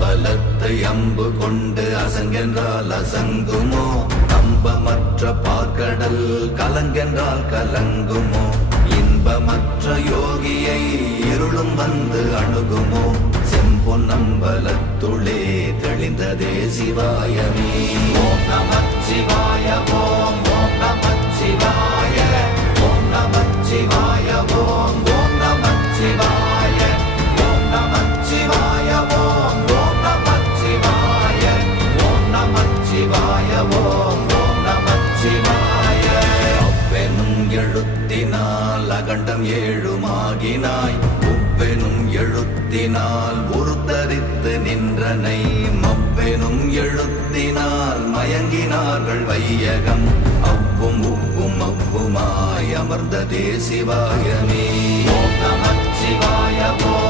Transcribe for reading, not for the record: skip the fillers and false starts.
அம்பலத்தை அம்பு கொண்டு அசங்கென்றால் அசங்குமோ? நம்பமற்ற பார்க்கடல் கலங்கென்றால் கலங்குமோ? இன்பமற்ற யோகியை இருளும் வந்து அணுகுமோ? செம்பொன்னம்பலத்துளே தெளிந்ததே சிவாயமே. ஓம் நமச்சிவாய ஓம் ஓம் நமச்சிவாய ஓம் நமச்சிவாய ஓம் ஓம் நமச்சிவாய ஓம் நமச்சிவாய ஓம் ஓம் நமச்சிவாய ஓம் நமச்சிவாய ஓம் ஓம் நமச்சிவாய. அவ்வெனும் எழுத்தினால் அகண்டம் ஏழுமாகினாய், உவ்வெனும் எழுத்தினால் உருத்தரித்து நின்றனை, மவ்வெனும் எழுத்தினால் மயங்கினார்கள் வையகம். அவ்வும் உவ்வும் அவ்வுமாய் அமர்ந்ததே சிவாயமே. ஓம் நமச்சிவாய ஓம்